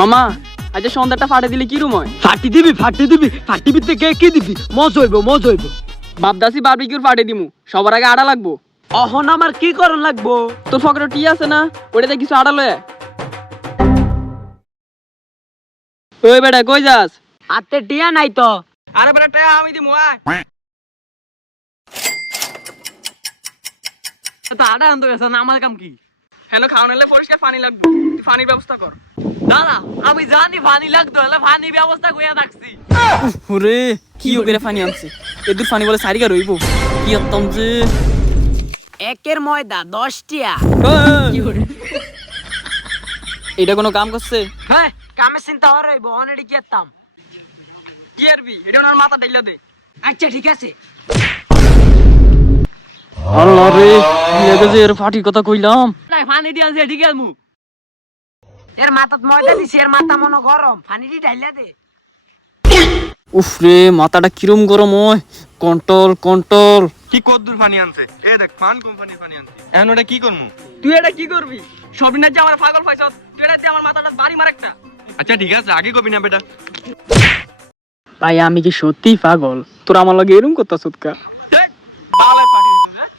মামা আজ সন্ধ্যাটা ফাটে দিলে কি রুম হয়? ফাটি দিবি থেকে কি দিবি? মজা হইব। বাপদাসি বারবিকিউর ফাটে দিমু, সবার আগে আড়া লাগবো। অহন আমার কি করন লাগবো? তোর পকেটে টি আছে না, ওটাতে কিছু আড়া লয়ে। ওই বেটা কই যাস? আতে টিয়া নাই তো। আরে বেটা টাকা আমি দিমু আয়। তো আডা আনতে গেছ না, আমার কাম কি? হ্যালো খাওয়া নিলে পরিষ্কার পানি লাগবে, তুই পানির ব্যবস্থা কর। দাদা আমি জানি পানি লাগতো, হলে পানি ব্যবস্থা কইয়া রাখছি। ওরে কি ওপরে পানি আনছে, এদুর পানি বলে সারিকা রইব। কি অত্তম যে একের ময়দা 10 টিয়া। এটা কোনো কাম করছে? হ্যাঁ কামে চিন্তা হওয়ার হইব, অনেডি কি এতাম। কি আরবি এটা ওনার মাথা ডাইলা দে। আচ্ছা ঠিক আছে। আল্লাহ রে লেগে যে এর ফাটির কথা কইলাম। পানি দিয়ে আনছে ঠিক আছে। এর মাথাত ময়দা দিছি, এর মাথা মনে গরম, পানি দি ঢাইলা দে। উফ রে মাথাটা কিরম গরম হয়। কন্ট্রোল। কি কদ্দুর পানি আনছে? এ দেখ পান কোম্পানির পানি আনছে। এখন ওটা কি করবো? তুই এটা কি করবি? সবই না যে আমার পাগল পাইছস, তুই এটা দিয়ে আমার মাথাটা বাড়ি মার একটা। আচ্ছা ঠিক আছে, আগে কবি না বেটা। ভাই আমি কি সত্যি পাগল? তোর আমার লগে এরকম করতাছ? বালায় ফাটি দিছিস, হ্যাঁ?